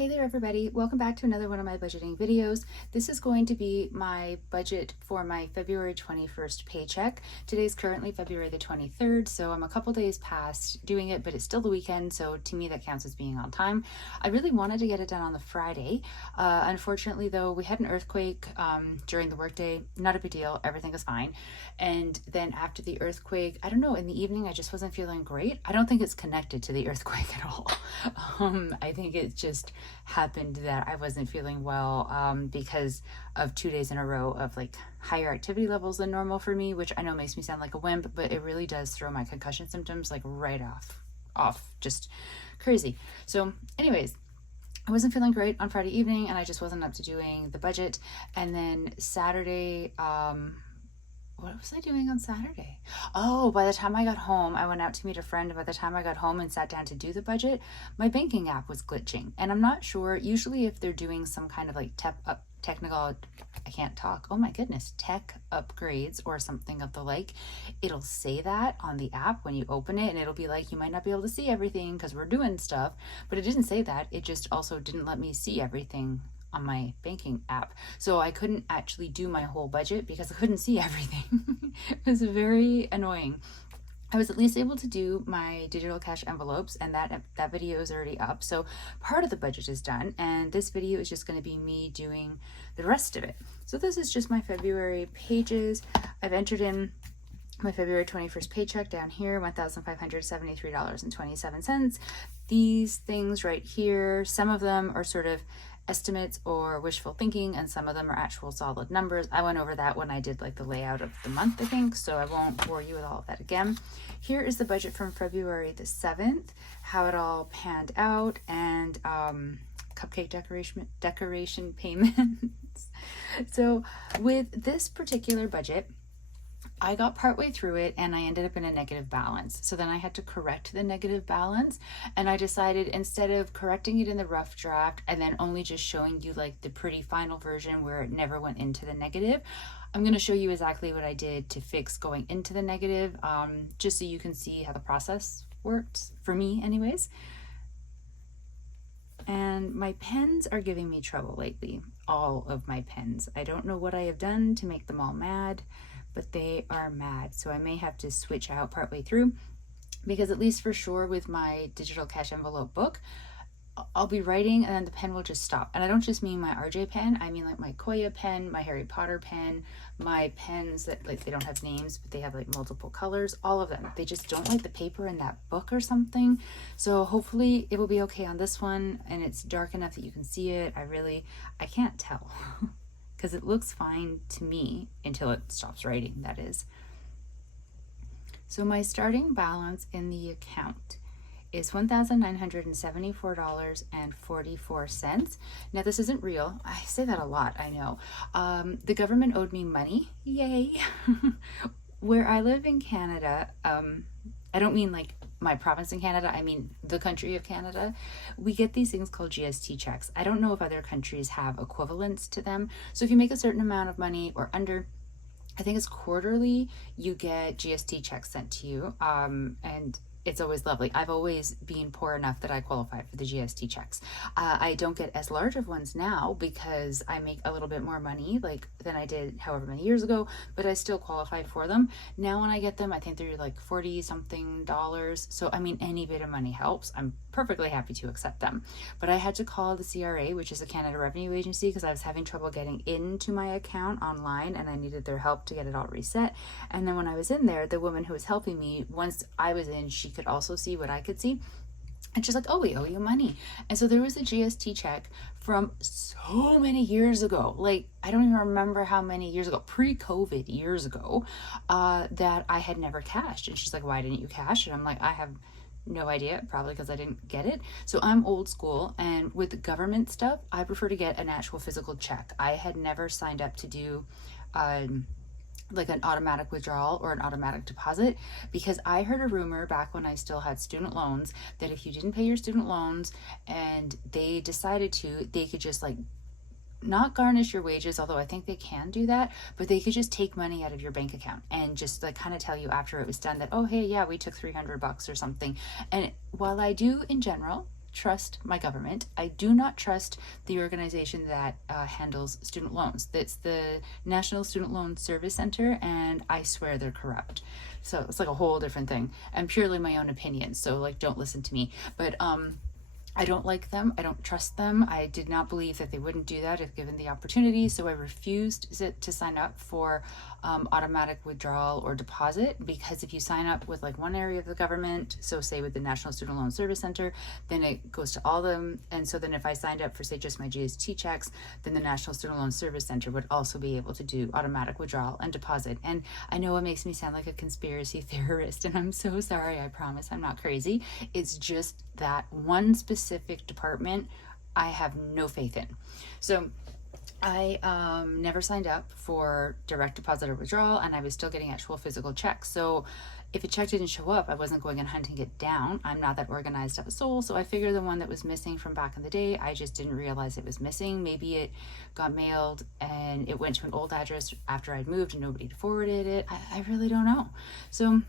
Hey there everybody, welcome back to another one of my budgeting videos. This is going to be my budget for my February 21st paycheck. Today's currently February the 23rd, so I'm a couple days past doing it, but it's still the weekend, so to me that counts as being on time. I really wanted to get it done on the Friday. Unfortunately though, we had an earthquake during the workday. Not a big deal, everything was fine. And then after the earthquake, I don't know, in the evening I just wasn't feeling great. I don't think it's connected to the earthquake at all. I think it just happened that I wasn't feeling well because of 2 days in a row of like higher activity levels than normal for me, which I know makes me sound like a wimp, but it really does throw my concussion symptoms like right off, just crazy. So anyways, I wasn't feeling great on Friday evening and I just wasn't up to doing the budget. And then Saturday, what was I doing on Saturday? Oh, by the time I got home, I went out to meet a friend. And by the time I got home and sat down to do the budget, my banking app was glitching. And I'm not sure, usually if they're doing some kind of like technical, I can't talk. Oh my goodness, tech upgrades or something of the like, it'll say that on the app when you open it and it'll be like, you might not be able to see everything because we're doing stuff, but it didn't say that. It just also didn't let me see everything on my banking app. So I couldn't actually do my whole budget because I couldn't see everything. It was very annoying. I was at least able to do my digital cash envelopes and that video is already up. So part of the budget is done and this video is just going to be me doing the rest of it. So this is just my February pages. I've entered in my February 21st paycheck down here, $1,573.27. These things right here, some of them are sort of estimates or wishful thinking and some of them are actual solid numbers. I went over that when I did like the layout of the month, I think, so I won't bore you with all of that again. Here is the budget from February the 7th, how it all panned out, and cupcake decoration payments. So with this particular budget, I got partway through it and I ended up in a negative balance. So then I had to correct the negative balance and I decided instead of correcting it in the rough draft and then only just showing you like the pretty final version where it never went into the negative, I'm going to show you exactly what I did to fix going into the negative, just so you can see how the process worked for me anyways. And my pens are giving me trouble lately, all of my pens. I don't know what I have done to make them all mad, but they are mad. So I may have to switch out partway through because at least for sure with my digital cash envelope book, I'll be writing and then the pen will just stop. And I don't just mean my RJ pen, I mean like my Koya pen, my Harry Potter pen, my pens that like they don't have names, but they have like multiple colors, all of them. They just don't like the paper in that book or something. So hopefully it will be okay on this one and it's dark enough that you can see it. I can't tell. Because it looks fine to me until it stops writing, that is. So my starting balance in the account is $1,974.44. Now this isn't real. I say that a lot, I know. The government owed me money, yay. Where I live in Canada, I don't mean like my province in Canada, I mean the country of Canada, we get these things called GST checks. I don't know if other countries have equivalents to them. So if you make a certain amount of money or under, I think it's quarterly, you get GST checks sent to you. And it's always lovely. I've always been poor enough that I qualify for the GST checks. I don't get as large of ones now because I make a little bit more money like than I did however many years ago, but I still qualify for them. Now when I get them, I think they're like $40 something. So I mean, any bit of money helps. I'm perfectly happy to accept them. But I had to call the CRA, which is the Canada Revenue Agency, because I was having trouble getting into my account online and I needed their help to get it all reset. And then when I was in there, the woman who was helping me, once I was in, she could also see what I could see. And she's like, oh, we owe you money. And so there was a GST check from so many years ago. Like, I don't even remember how many years ago, pre-COVID years ago, that I had never cashed. And she's like, why didn't you cash? And I'm like, I have no idea, probably because I didn't get it. So I'm old school, and with government stuff, I prefer to get an actual physical check. I had never signed up to do like an automatic withdrawal or an automatic deposit because I heard a rumor back when I still had student loans that if you didn't pay your student loans and they decided to, they could just like not garnish your wages, although I think they can do that, but they could just take money out of your bank account and just like kind of tell you after it was done that, oh, hey, yeah, we took $300 or something. And while I do in general trust my government. I do not trust the organization that handles student loans. That's the National Student Loan Service Center, and I swear they're corrupt. So it's like a whole different thing, and purely my own opinion. So like, don't listen to me. But I don't like them. I don't trust them. I did not believe that they wouldn't do that if given the opportunity. So I refused to sign up for automatic withdrawal or deposit, because if you sign up with like one area of the government, so say with the National Student Loan Service Center, then it goes to all of them. And so then if I signed up for say just my GST checks, then the National Student Loan Service Center would also be able to do automatic withdrawal and deposit. And I know it makes me sound like a conspiracy theorist, and I'm so sorry. I promise I'm not crazy. It's just that one specific department I have no faith in. So I never signed up for direct deposit or withdrawal, and I was still getting actual physical checks. So if a check didn't show up, I wasn't going and hunting it down. I'm not that organized of a soul, so I figured the one that was missing from back in the day, I just didn't realize it was missing. Maybe it got mailed and it went to an old address after I'd moved and nobody forwarded it. I really don't know. So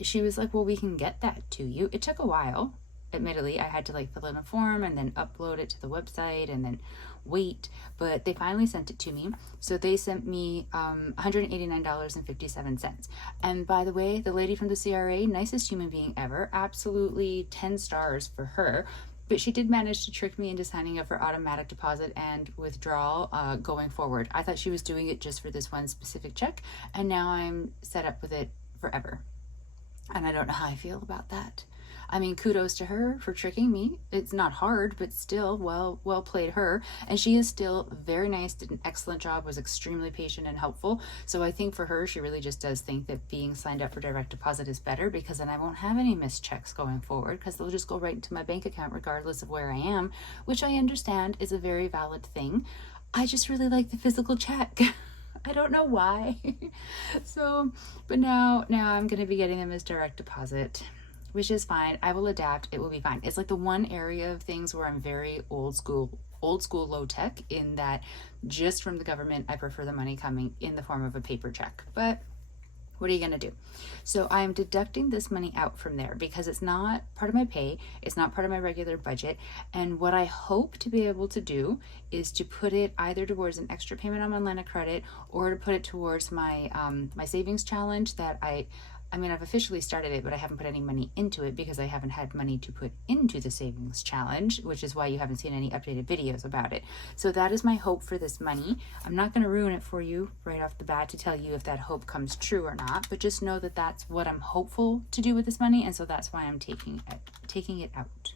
she was like, well, we can get that to you. It took a while. Admittedly, I had to like fill in a form and then upload it to the website and then wait, but they finally sent it to me. So they sent me $189.57. And by the way, the lady from the CRA, nicest human being ever, absolutely 10 stars for her. But she did manage to trick me into signing up for automatic deposit and withdrawal going forward. I thought she was doing it just for this one specific check, and now I'm set up with it forever. And I don't know how I feel about that. I mean, kudos to her for tricking me. It's not hard, but still, well played her. And she is still very nice, did an excellent job, was extremely patient and helpful. So I think for her, she really just does think that being signed up for direct deposit is better, because then I won't have any missed checks going forward, because they'll just go right into my bank account regardless of where I am, which I understand is a very valid thing. I just really like the physical check. I don't know why. So, but now I'm going to be getting them as direct deposit, which is fine. I will adapt. It will be fine. It's like the one area of things where I'm very old school low tech, in that just from the government, I prefer the money coming in the form of a paper check. But what are you going to do? So I'm deducting this money out from there because it's not part of my pay. It's not part of my regular budget. And what I hope to be able to do is to put it either towards an extra payment on my line of credit, or to put it towards my my savings challenge that I mean, I've officially started it, but I haven't put any money into it because I haven't had money to put into the savings challenge, which is why you haven't seen any updated videos about it. So that is my hope for this money. I'm not going to ruin it for you right off the bat to tell you if that hope comes true or not, but just know that that's what I'm hopeful to do with this money, and so that's why I'm taking it out.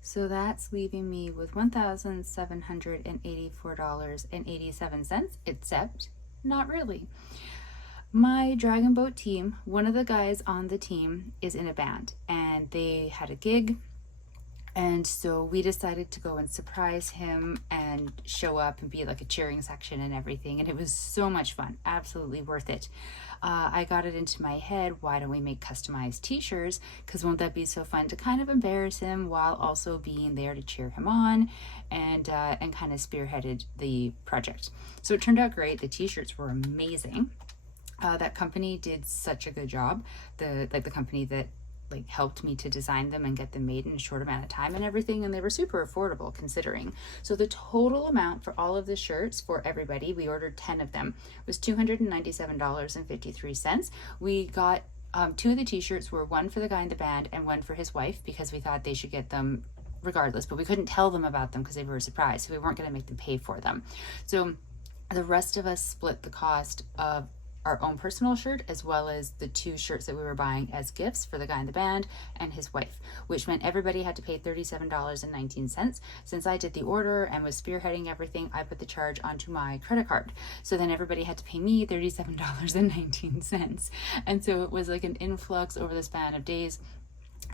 So that's leaving me with $1,784.87, except not really. My Dragon Boat team, one of the guys on the team is in a band, and they had a gig, and so we decided to go and surprise him and show up and be like a cheering section and everything, and it was so much fun, absolutely worth it. I got it into my head, why don't we make customized t-shirts, because won't that be so fun to kind of embarrass him while also being there to cheer him on, and kind of spearheaded the project. So it turned out great. The t-shirts were amazing. That company did such a good job. The company that helped me to design them and get them made in a short amount of time and everything, and they were super affordable considering. So the total amount for all of the shirts for everybody, we ordered 10 of them, was $297.53. We got 2 of the t-shirts were one for the guy in the band and one for his wife, because we thought they should get them regardless, but we couldn't tell them about them because they were a surprise, so we weren't going to make them pay for them. So the rest of us split the cost of our own personal shirt as well as the 2 shirts that we were buying as gifts for the guy in the band and his wife, which meant everybody had to pay $37.19. Since I did the order and was spearheading everything, I put the charge onto my credit card. So then everybody had to pay me $37.19. And so it was like an influx over the span of days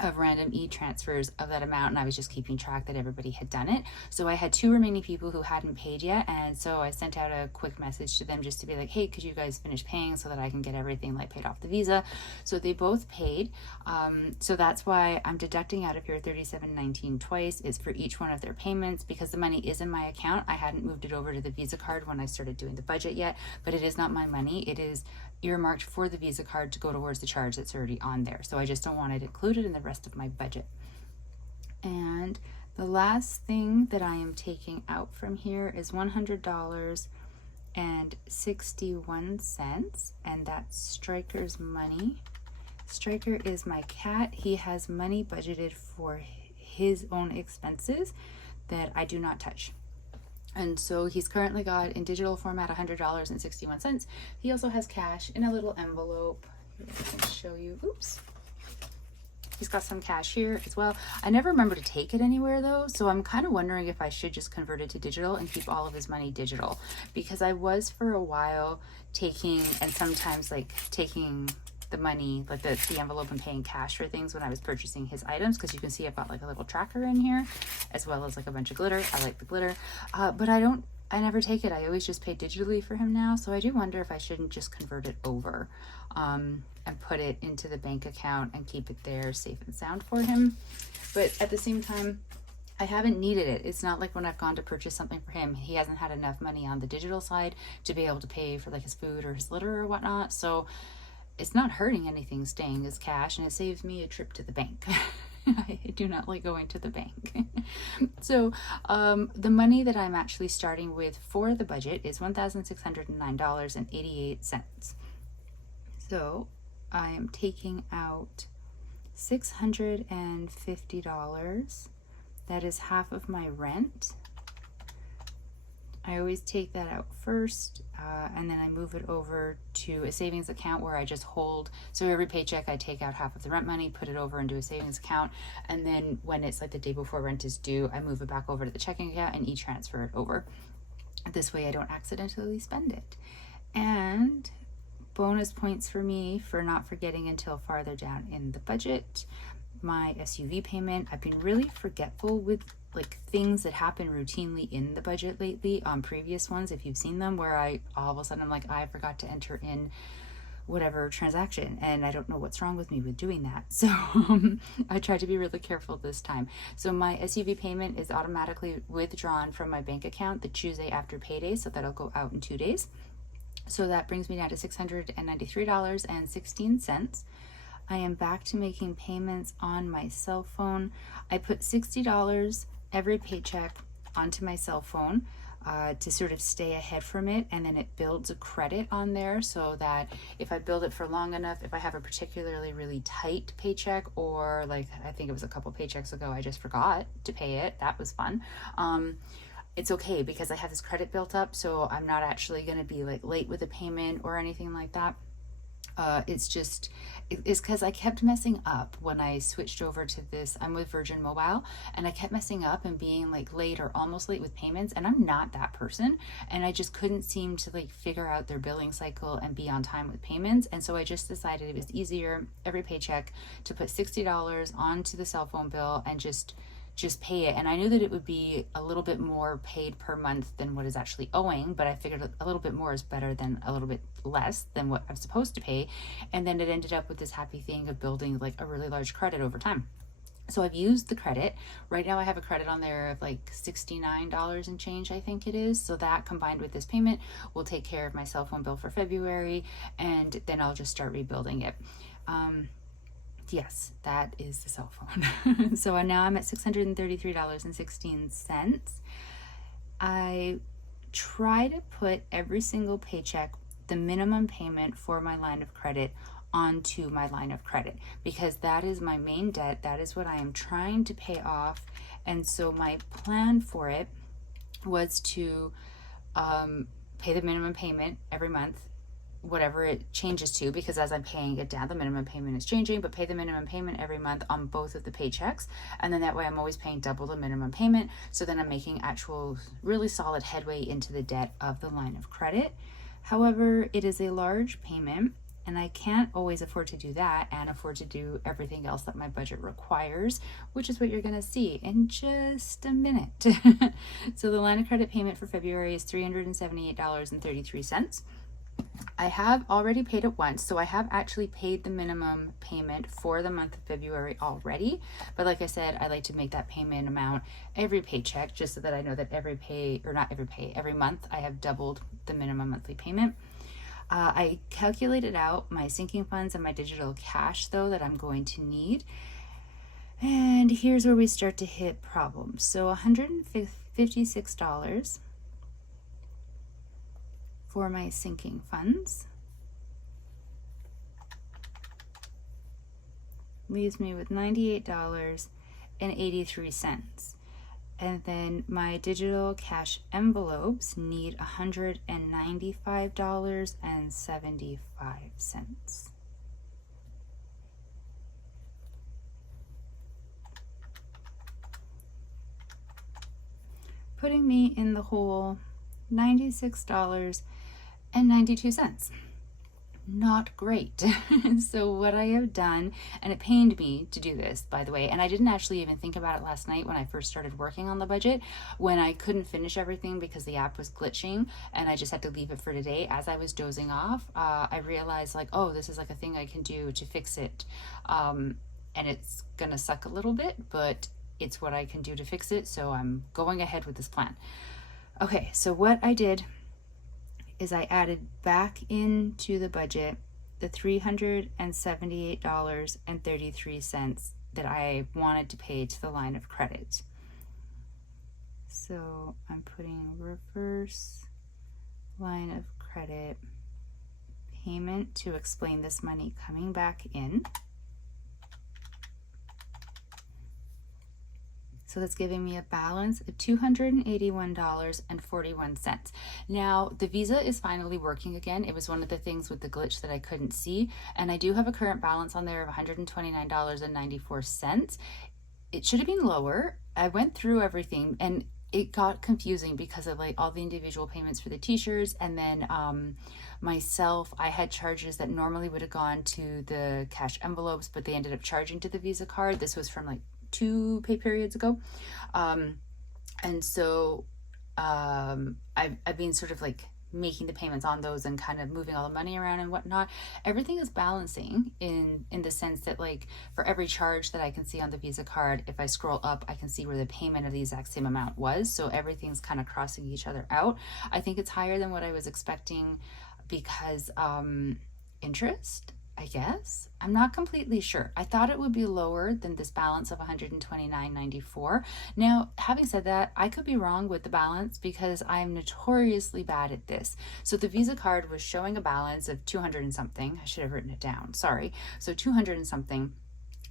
of random e-transfers of that amount, and I was just keeping track that everybody had done it. So I had 2 remaining people who hadn't paid yet, and so I sent out a quick message to them just to be like, hey, could you guys finish paying so that I can get everything paid off the Visa? So they both paid. So that's why I'm deducting out of here $37.19 twice. Is for each one of their payments, because the money is in my account. I hadn't moved it over to the Visa card when I started doing the budget yet, but it is not my money. It is earmarked for the Visa card to go towards the charge that's already on there. So I just don't want it included in the rest of my budget. And the last thing that I am taking out from here is $100.61, and that's Striker's money. Striker is my cat. He has money budgeted for his own expenses that I do not touch. And so he's currently got in digital format $100.61. He also has cash in a little envelope. Here, I can show you. Oops. He's got some cash here as well. I never remember to take it anywhere though, so I'm kind of wondering if I should just convert it to digital and keep all of his money digital, because I was for a while taking, and sometimes like taking the money, like the envelope, and paying cash for things when I was purchasing his items, because you can see I've got like a little tracker in here as well as like a bunch of glitter. I like the glitter, but I never take it. I always just pay digitally for him now. So I do wonder if I shouldn't just convert it over and put it into the bank account and keep it there safe and sound for him. But at the same time, I haven't needed it. It's not like when I've gone to purchase something for him, he hasn't had enough money on the digital side to be able to pay for like his food or his litter or whatnot. So it's not hurting anything staying as cash, and it saves me a trip to the bank. I do not like going to the bank. So the money that I'm actually starting with for the budget is $1,609.88. So I am taking out $650. That is half of my rent. I always take that out first, and then I move it over to a savings account where I just hold. So every paycheck I take out half of the rent money, put it over into a savings account, and then when it's like the day before rent is due, I move it back over to the checking account and e-transfer it over. This way I don't accidentally spend it. And bonus points for me for not forgetting until farther down in the budget, my SUV payment. I've been really forgetful with like things that happen routinely in the budget lately on previous ones, if you've seen them, where I all of a sudden I'm like, I forgot to enter in whatever transaction, and I don't know what's wrong with me with doing that. So I tried to be really careful this time. So my SUV payment is automatically withdrawn from my bank account the Tuesday after payday, so that'll go out in 2 days. So that brings me down to $693.16. I am back to making payments on my cell phone. I put $60 every paycheck onto my cell phone to sort of stay ahead from it, and then it builds a credit on there so that if I build it for long enough, if I have a particularly really tight paycheck, or like I think it was a couple paychecks ago I just forgot to pay it, that was fun, it's okay because I have this credit built up, so I'm not actually going to be like late with a payment or anything like that. It's because I kept messing up when I switched over to this. I'm with Virgin Mobile, and I kept messing up and being like late or almost late with payments, and I'm not that person, and I just couldn't seem to like figure out their billing cycle and be on time with payments. And so I just decided it was easier every paycheck to put $60 onto the cell phone bill and just pay it. And I knew that it would be a little bit more paid per month than what is actually owing, but I figured a little bit more is better than a little bit less than what I'm supposed to pay. And then it ended up with this happy thing of building like a really large credit over time. So I've used the credit. Right now I have a credit on there of like $69 and change, I think it is. So that combined with this payment will take care of my cell phone bill for February, and then I'll just start rebuilding it. Yes, that is the cell phone. So now I'm at $633.16. I try to put every single paycheck, the minimum payment for my line of credit, onto my line of credit, because that is my main debt. That is what I am trying to pay off. And so my plan for it was to pay the minimum payment every month, whatever it changes to, because as I'm paying it down, the minimum payment is changing, but pay the minimum payment every month on both of the paychecks. And then that way I'm always paying double the minimum payment. So then I'm making actual really solid headway into the debt of the line of credit. However, it is a large payment, and I can't always afford to do that and afford to do everything else that my budget requires, which is what you're gonna see in just a minute. So the line of credit payment for February is $378.33. I have already paid it once, so I have actually paid the minimum payment for the month of February already. But like I said, I like to make that payment amount every paycheck, just so that I know that every month I have doubled the minimum monthly payment. I calculated out my sinking funds and my digital cash though that I'm going to need. And here's where we start to hit problems. So $156 for my sinking funds leaves me with $98.83. And then my digital cash envelopes need $195.75. Putting me in the hole $96.92. Not great. So what I have done, and it pained me to do this, by the way, and I didn't actually even think about it last night when I first started working on the budget, when I couldn't finish everything because the app was glitching and I just had to leave it for today. As I was dozing off, I realized like, oh, this is like a thing I can do to fix it. And it's gonna suck a little bit, but it's what I can do to fix it. So I'm going ahead with this plan. Okay, so what I did is I added back into the budget the $378.33 that I wanted to pay to the line of credit. So I'm putting reverse line of credit payment to explain this money coming back in. So that's giving me a balance of $281.41. Now, the Visa is finally working again. It was one of the things with the glitch that I couldn't see. And I do have a current balance on there of $129.94. It should have been lower. I went through everything and it got confusing because of like all the individual payments for the t-shirts, and then myself, I had charges that normally would have gone to the cash envelopes, but they ended up charging to the Visa card. This was from like 2 pay periods ago. And so I've been sort of like making the payments on those and kind of moving all the money around and whatnot. Everything is balancing in the sense that like for every charge that I can see on the Visa card, if I scroll up, I can see where the payment of the exact same amount was. So everything's kind of crossing each other out. I think it's higher than what I was expecting because interest, I guess. I'm not completely sure. I thought it would be lower than this balance of $129.94. Now, having said that, I could be wrong with the balance because I am notoriously bad at this. So the Visa card was showing a balance of 200 and something. I should have written it down. Sorry. So 200 and something.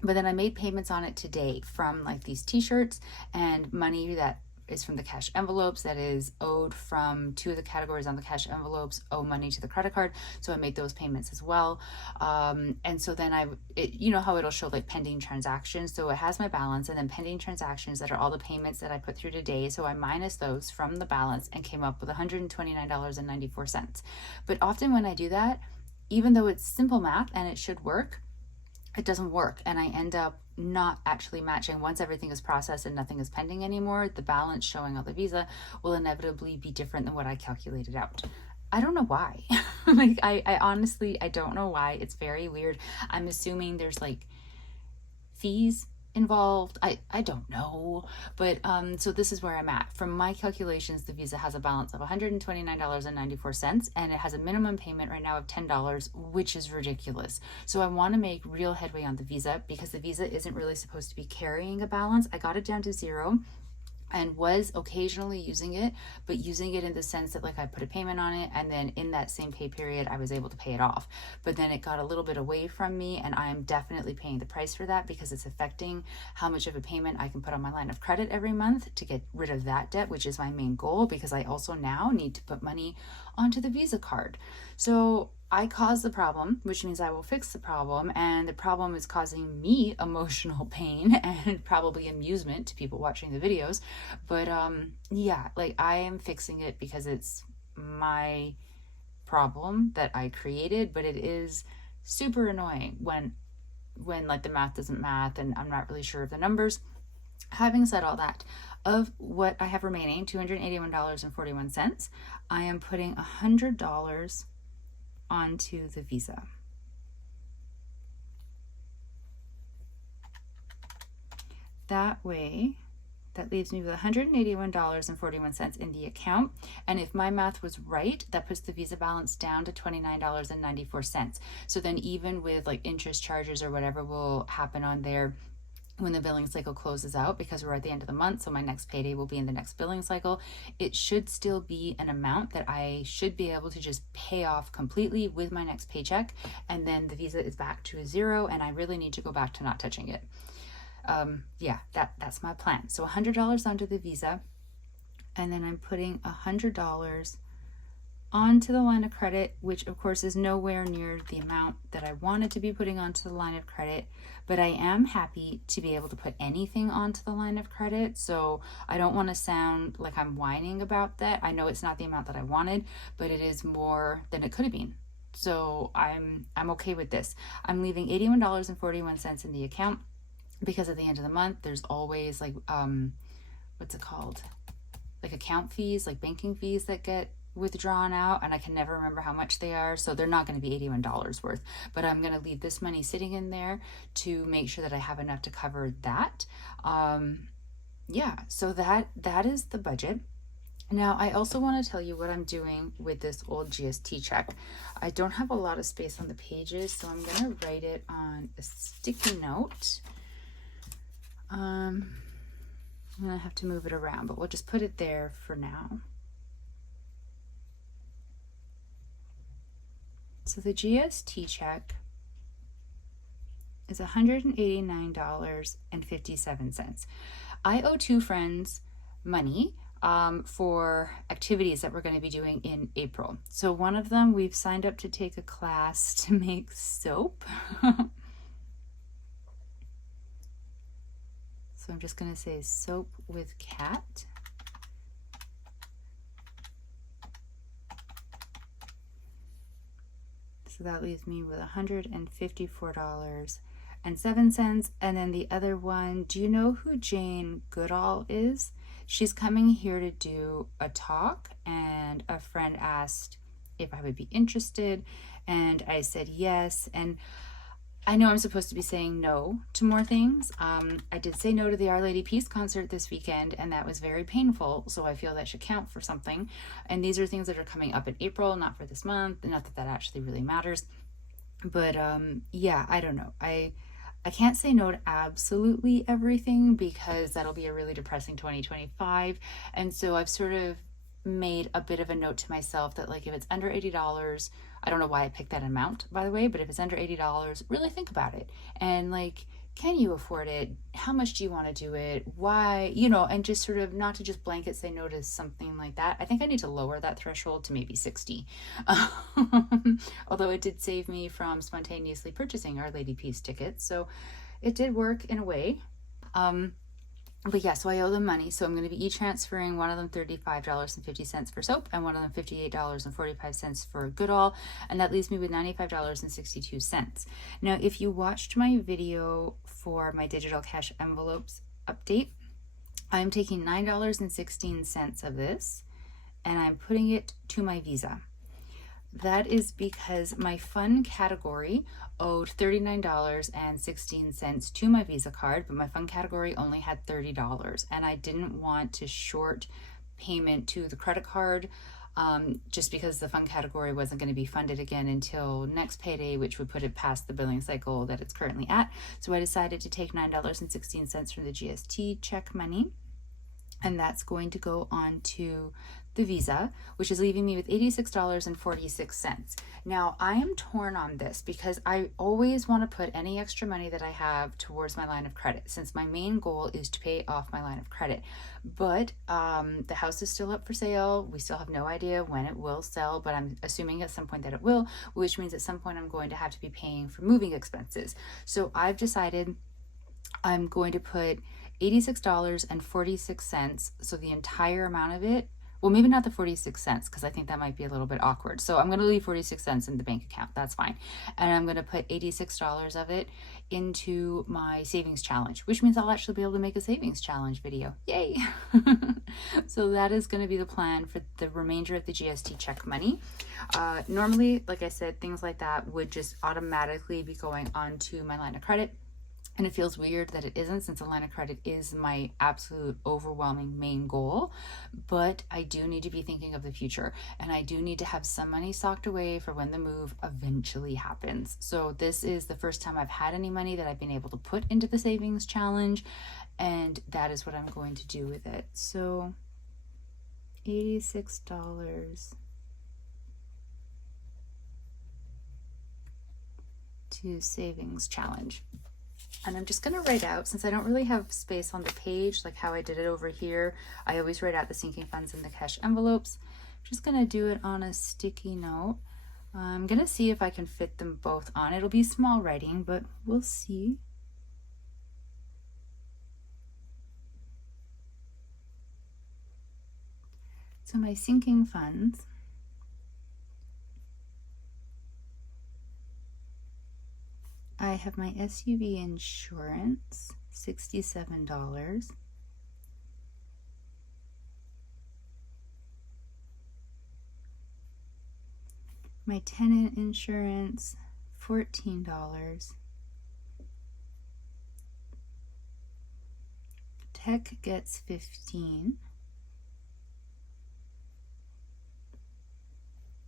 But then I made payments on it today from like these t-shirts and money that is from the cash envelopes that is owed from 2 of the categories on the cash envelopes owe money to the credit card. So I made those payments as well. And so then you know how it'll show like pending transactions. So it has my balance and then pending transactions that are all the payments that I put through today. So I minus those from the balance and came up with $129.94. But often when I do that, even though it's simple math and it should work, it doesn't work. And I end up not actually matching. Once everything is processed and nothing is pending anymore, the balance showing on the Visa will inevitably be different than what I calculated out. I don't know why. Like I honestly, I don't know why. It's very weird. I'm assuming there's like fees involved. I don't know. But so this is where I'm at. From my calculations, the Visa has a balance of $129.94 and it has a minimum payment right now of $10, which is ridiculous. So I want to make real headway on the Visa because the Visa isn't really supposed to be carrying a balance. I got it down to 0 and was occasionally using it, but using it in the sense that like I put a payment on it and then in that same pay period I was able to pay it off. But then it got a little bit away from me and I'm definitely paying the price for that because it's affecting how much of a payment I can put on my line of credit every month to get rid of that debt, which is my main goal because I also now need to put money onto the Visa card. So I caused the problem, which means I will fix the problem, and the problem is causing me emotional pain and probably amusement to people watching the videos. But yeah, like I am fixing it because it's my problem that I created, but it is super annoying when like the math doesn't math and I'm not really sure of the numbers. Having said all that, of what I have remaining, $281.41, I am putting $100 onto the Visa. That way, That leaves me with $181.41 in the account. And if my math was right, that puts the Visa balance down to $29.94. So then even with like interest charges or whatever will happen on there when the billing cycle closes out, because we're at the end of the month, so my next payday will be in the next billing cycle, it should still be an amount that I should be able to just pay off completely with my next paycheck, and then the Visa is back to 0 and I really need to go back to not touching it. Yeah, that's my plan. So $100 onto the Visa, and then I'm putting $100 onto the line of credit, which of course is nowhere near the amount that I wanted to be putting onto the line of credit, but I am happy to be able to put anything onto the line of credit. So I don't want to sound like I'm whining about that. I know it's not the amount that I wanted, but it is more than it could have been. So I'm okay with this. I'm leaving $81.41 in the account because at the end of the month, there's always like, what's it called? Like account fees, like banking fees that get withdrawn out, and I can never remember how much they are, so they're not going to be $81 worth, but I'm going to leave this money sitting in there to make sure that I have enough to cover that. Yeah, so that is the budget. Now, I also want to tell you what I'm doing with this old GST check. I don't have a lot of space on the pages, so I'm going to write it on a sticky note. I'm going to have to move it around, but we'll just put it there for now. So the GST check is $189.57. I owe two friends money for activities that we're going to be doing in April. So one of them, we've signed up to take a class to make soap. So I'm just going to say soap with cat. So that leaves me with $154.07. And then the other one, do you know who Jane Goodall is? She's coming here to do a talk, and a friend asked if I would be interested, and I said yes. And I know I'm supposed to be saying no to more things. I did say no to the Our Lady Peace concert this weekend, and that was very painful, so I feel that should count for something. And these are things that are coming up in April, not for this month, not that that actually really matters. But yeah, I don't know. I can't say no to absolutely everything, because that'll be a really depressing 2025. And so I've sort of made a bit of a note to myself that, like, if it's under $80, I don't know why I picked that amount, by the way, but if it's under $80, really think about it. And like, can you afford it? How much do you want to do it? Why? You know, and just sort of not to just blanket say no to something like that. I think I need to lower that threshold to maybe 60. Although it did save me from spontaneously purchasing Our Lady Peace tickets. So it did work in a way. But yeah, so I owe them money. So I'm going to be e-transferring one of them $35.50 for soap, and one of them $58.45 for Goodall. And that leaves me with $95.62. Now, if you watched my video for my digital cash envelopes update, I'm taking $9.16 of this, and I'm putting it to my Visa. That is because my fun category owed $39.16 to my Visa card, but my fun category only had $30, and I didn't want to short payment to the credit card just because the fun category wasn't going to be funded again until next payday, which would put it past the billing cycle that it's currently at. So I decided to take $9.16 from the GST check money, and that's going to go on to the Visa, which is leaving me with $86.46. Now, I am torn on this because I always want to put any extra money that I have towards my line of credit, since my main goal is to pay off my line of credit. But the house is still up for sale. We still have no idea when it will sell, but I'm assuming at some point that it will, which means at some point I'm going to have to be paying for moving expenses. So I've decided I'm going to put $86.46, so the entire amount of it. Well, maybe not the 46 cents, because I think that might be a little bit awkward. So I'm going to leave 46 cents in the bank account. That's fine. And I'm going to put $86 of it into my savings challenge, which means I'll actually be able to make a savings challenge video. Yay! So that is going to be the plan for the remainder of the GST check money. Normally, like I said, things like that would just automatically be going onto my line of credit. And it feels weird that it isn't, since a line of credit is my absolute overwhelming main goal. But I do need to be thinking of the future, and I do need to have some money socked away for when the move eventually happens. So this is the first time I've had any money that I've been able to put into the savings challenge, and that is what I'm going to do with it. So $86 to savings challenge. And I'm just going to write out, since I don't really have space on the page like how I did it over here, I always write out the sinking funds in the cash envelopes. I'm just going to do it on a sticky note. I'm going to see if I can fit them both on. It'll be small writing, but we'll see. So my sinking funds, I have my SUV insurance, $67. My tenant insurance, $14. Tech gets $15.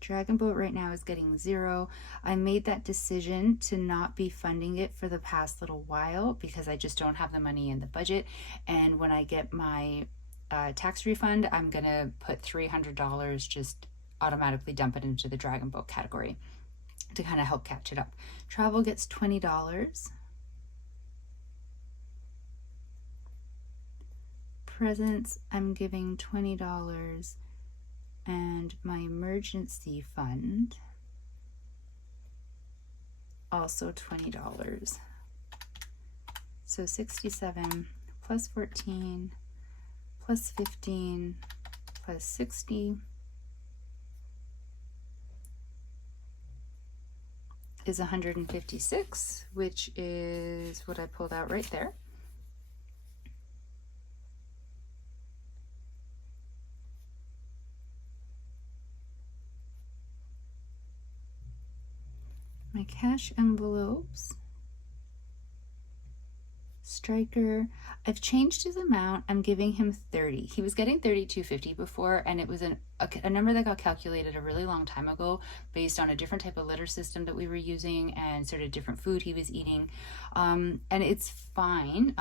Dragon Boat right now is getting $0. I made that decision to not be funding it for the past little while because I just don't have the money in the budget. And when I get my tax refund, I'm gonna put $300, just automatically dump it into the Dragon Boat category to kind of help catch it up. Travel gets $20. Presents, I'm giving $20. And my emergency fund, also $20. So 67 plus 14 plus 15 plus 60 is 156, which is what I pulled out right there. My cash envelopes, Striker, I've changed his amount. I'm giving him 30. He was getting 32.50 before, and it was a number that got calculated a really long time ago based on a different type of litter system that we were using and sort of different food he was eating. And it's fine.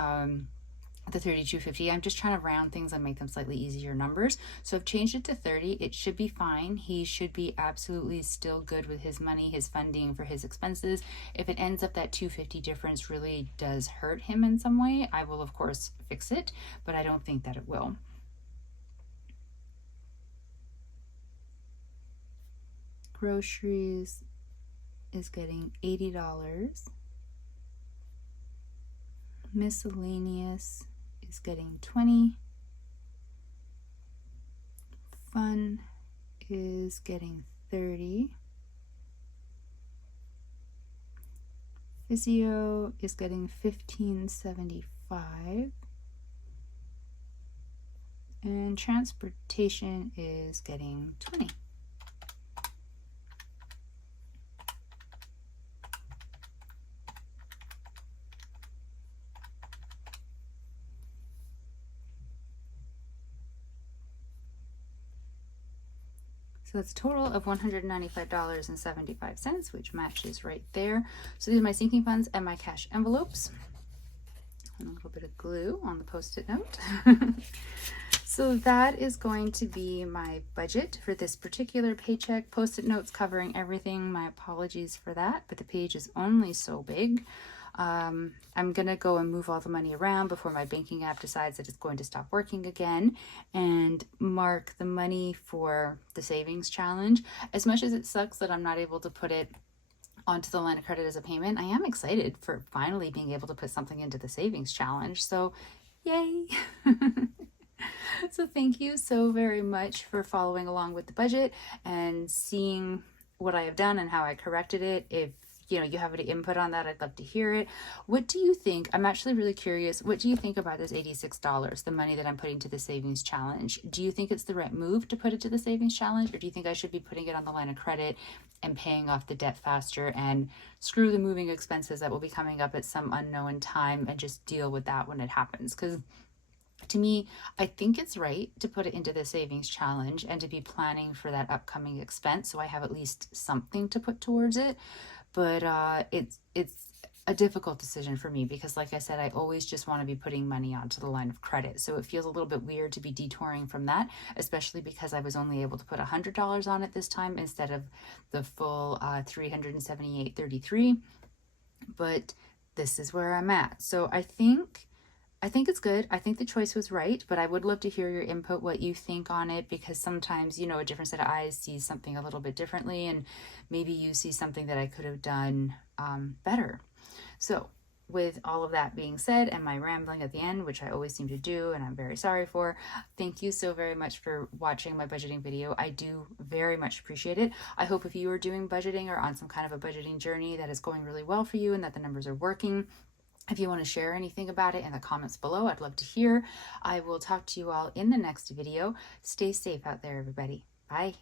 The 32.50. I'm just trying to round things and make them slightly easier numbers. So I've changed it to 30. It should be fine. He should be absolutely still good with his money, his funding for his expenses. If it ends up that 250 difference really does hurt him in some way, I will of course fix it, but I don't think that it will. Groceries is getting $80. Miscellaneous is getting 20. Fun is getting 30. Physio is getting $15.75. And transportation is getting 20. So that's a total of $195.75, which matches right there. So these are my sinking funds and my cash envelopes. And a little bit of glue on the Post-it note. So that is going to be my budget for this particular paycheck. Post-it notes covering everything. My apologies for that, but the page is only so big. I'm gonna go and move all the money around before my banking app decides that it's going to stop working again, and mark the money for the savings challenge. As much as it sucks that I'm not able to put it onto the line of credit as a payment, I am excited for finally being able to put something into the savings challenge. So yay. So thank you so very much for following along with the budget and seeing what I have done and how I corrected it. If you have any input on that, I'd love to hear it. What do you think? I'm actually really curious. What do you think about this $86, the money that I'm putting to the savings challenge? Do you think it's the right move to put it to the savings challenge, or do you think I should be putting it on the line of credit and paying off the debt faster and screw the moving expenses that will be coming up at some unknown time and just deal with that when it happens? Because to me, I think it's right to put it into the savings challenge and to be planning for that upcoming expense, so I have at least something to put towards it. But it's a difficult decision for me because, like I said, I always just want to be putting money onto the line of credit. So it feels a little bit weird to be detouring from that, especially because I was only able to put $100 on it this time instead of the full $378.33. But this is where I'm at. So I think it's good. I think the choice was right, but I would love to hear your input, what you think on it, because sometimes, a different set of eyes sees something a little bit differently, and maybe you see something that I could have done better. So with all of that being said and my rambling at the end, which I always seem to do and I'm very sorry for, thank you so very much for watching my budgeting video. I do very much appreciate it. I hope if you are doing budgeting or on some kind of a budgeting journey that is going really well for you and that the numbers are working. If you want to share anything about it in the comments below, I'd love to hear. I will talk to you all in the next video. Stay safe out there, everybody. Bye.